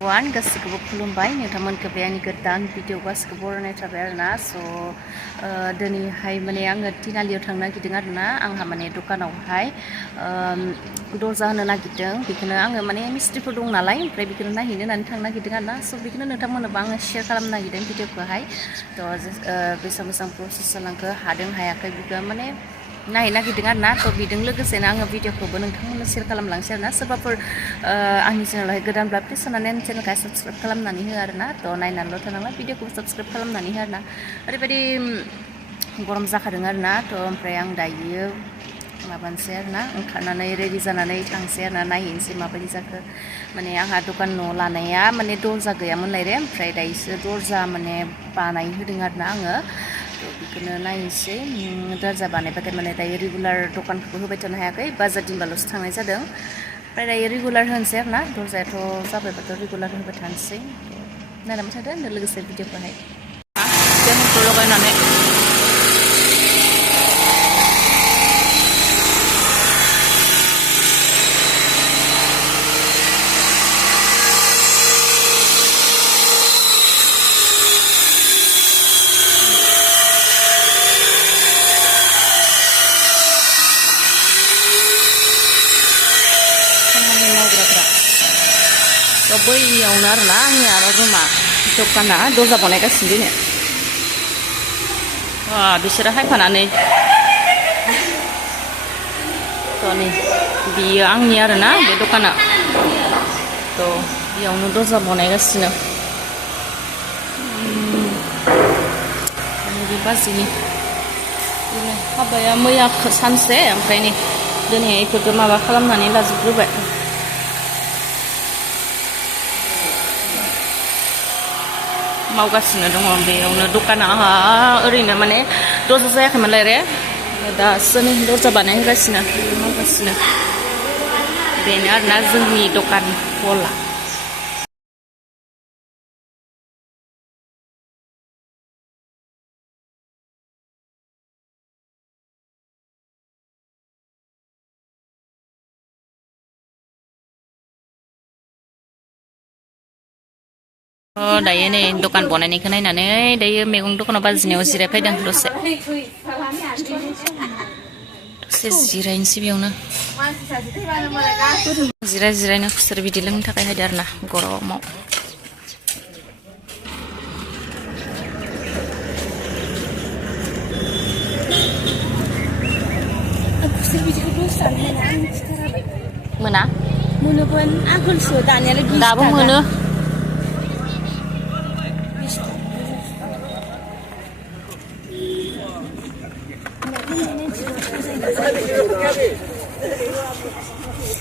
Wan gaसिखौबो खुलुमबाय नोंथांमोनखौ बे आंनि गोदान भिडिअ गासिखौबो बरायनाय थाबाय आरोना दिनैहाय माने आङो तिनालियाव थांनो नागिरदों आरोना आंहा माने दखानावहाय दरजा होनो नागिरदों बेखौनो आङो माने मिस्ट्रिफोर दं नालाय ओमफ्राय बेखौनो नायहैनो होननानै थांनो नागिरदों आरोना बेखौनो नोंथांमोननोबो आङो शेयार खालामनो नागिरदों भिडिअखौहाय बेसेबां प्रसेस जालांखो हादों हायाखै बेखौ माने नायनो नागिरदों आरोना बेजों लोगोसेनो आङो भिडिअखौबो नोंथांमोननो शेयार खालामलांसै आरोना सोरबाफोर आंनि चेनेलावहाय गोदानब्ला प्लिज अन्नानै आंनि चेनेलखौ साबस्क्राइब खालामनानै हो आरोना नायनानैल' थानांला भिडिअखौबो साबस्क्राइब खालामनानै हो आरोना ओरैबायदि गरम जाखादों आरोना ओमफ्राय आं दायो माबानोसै आरोना ओंखारनानै रेडि जानानै थांसै आरोना नायहैनोसै माबायदि जाखो माने आंहा दखान न' लानाया माने दरजा गैयामोनलाय रे ओमफ्राय दायोसो दरजा माने बानायहोदों आरोना आङो बेखौनो नायनोसै दरजा बानायबाथाय माने दायो रेगुलार दखानखौबो होबाय थानो हायाखै बाजार दिनबाल'सो थांनाय जादों ओमफ्राय दायो रेगुलार होनोसै आरोना दरजायाथ' जाबायबाथ' रेगुलार होबाय थानोसै नायलांबाय थादो होनदों लोगोसे भिडिअखौहाय जोंखौ लगायनानै बैयावनो आरोना आंनिया रुमा दखाना दरजा बानायगासिनो दिनै बिसोरो हायफानानै नै बियो आंनि आरोना बे दखाना बेयावनो दरजा बानायगासिनो बे बाजिनि हाबाया मैया सानसे ओमफ्राय नै दिनै बेफोरखौ माबा खालामनानै लाजोबग्रोबाय मावगासिनो दङ बेयावनो दखाना ओरैनो माने दरजा जायाखैमोनलाय रे दासो नै दरजा बानायहोगासिनो मावगासिनो बेनो आरोना जोंनि दखान गला दायो नै दखान बनायनायखौ नायनानै दायो मैगं दखानाव बाजिनायाव जिरायफैदों दसे जिरायनोसै बेयावनो जिरायनो खुसेर बिदै लोंनो थाखाय हायदो आरोना गरमाव मोना मोनोमोन आगोलसो दानियालाय दाबो मोनो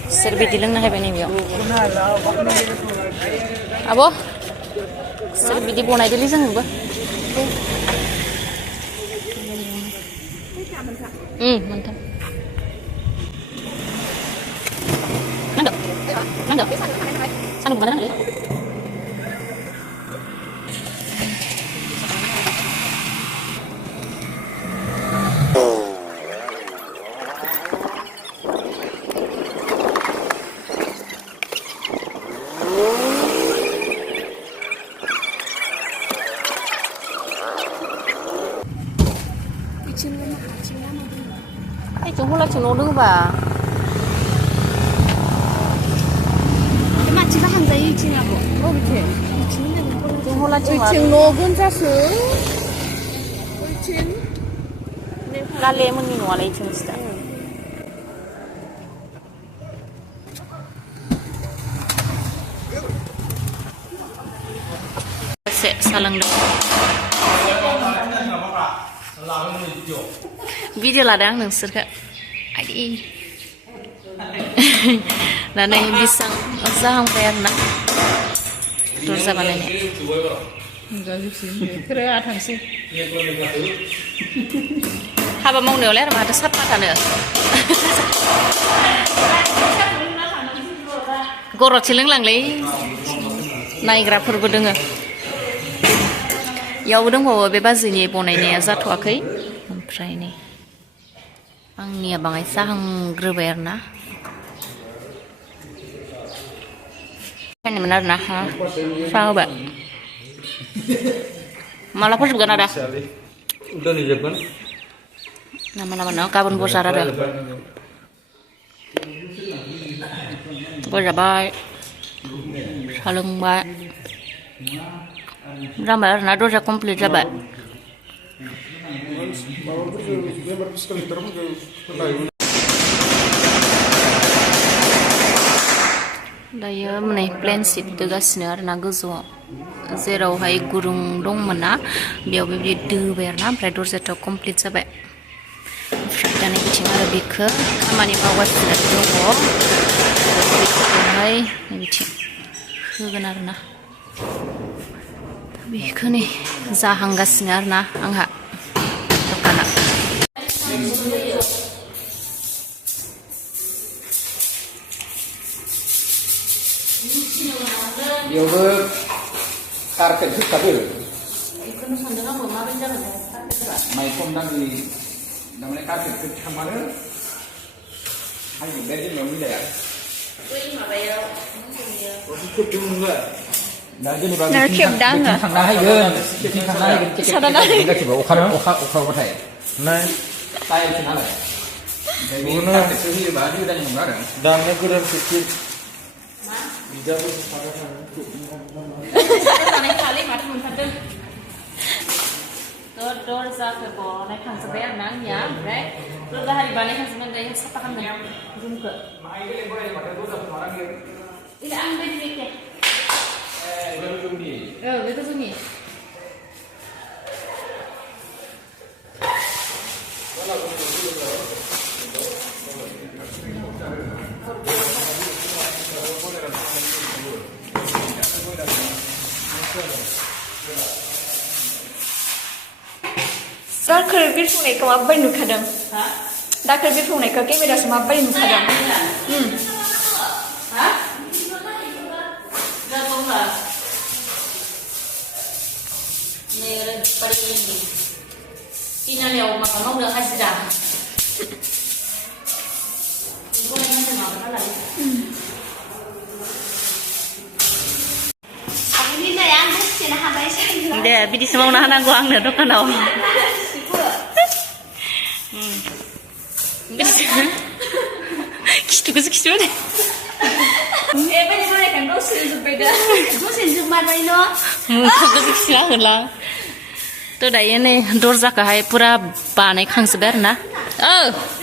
खुसेर बिदै लोंनो हायबाय नै बेयाव आब' खुसेर बिदै बनायदोलै जोंनोबो मोनथाम नांदो सान्दुं बाना नांदोलै हलाथिं न' दोङोबा मानसिबा हांजायो इथिं आब' बबेथिं जों हलाथिं न' गोनजासो लाले मोननि न'आलाय इथिंसो दा एसे साहा लोंदों भिडिअ लादों आं नोंसोरखौ आइ दा नै बेसेबां जाहांबाय आरोना दरजा बानायनाय थांसै हाबा मावनायावलाय आरो माथो साफा थानो गरदसे लोंलांलै नायग्राफोरबो दोङो इयावबो दंबावो बे बाजैनि बनायनाया जाथ'वाखै ओमफ्राय नै आंनिया बाङाय जाहांग्रोबाय आरोना Ini benar nah, coba. Malah juga ada. Udah dijawabkan. Nama-nama kabun bosar ada. Bosar baik. Saling baik. Ramai na dosa komplit jabat. Dayo meneh plan sit tegasnya arena gozo. Zerawहाय गुरुं दंमोनना बेयाव बेबायदि दोबाय आरोना ओमफ्राय दरजायाथ' कमप्लिट जाबाय ओमफ्राय दानि बिथिं आरो बेखौ खामानि मावगासिनो दङ बेखौहाय बिथिं होगोन आरोना बेखौ नै जाहांगासिनो आरोना आंहा दखाना बेयावबो कारपेट होखादो बेखौनो सानदों आंबो माबायदि जागोन माइखौनो नांगौ थारमाने कारपेटखौ थांबानो हाजोबनाय जोंनाव मिलाया बै माबायाव खोबदोंमोनबो दा जेनेबा थांना होगोन गासिबो अखाबाथाय टाइमसो नालाय कारपेटसो होयोबा गोदान नङा आरो दानो गोदान टिकेट बिदाबो खालि माथो मोनथारदों दर जाखो बनाय खांजोब्बाय आरोना आंनिया ओमफ्राय दरजा हारि बानायखांजोबनानै दायो साफा खालामदों रुमखौ आं बायदि एखे बेखौ जोंनि दाखोर बिरफुंनायखौ माबायदि नुखादों दाखोर बिरफुंनायखौ केमेरासो माबायदि नुखादों Tinaliaw makamawag hasilda. Hindi, bilis mo unahan ko ang nadokanaw. Kistu ko sa kistu na. pwede mo na kang dosin sa pwede. Dosin sa matay no? Mukha ko sa kistu lang. To dayo na dorza ka hay pura banay kang sabar na. Oh!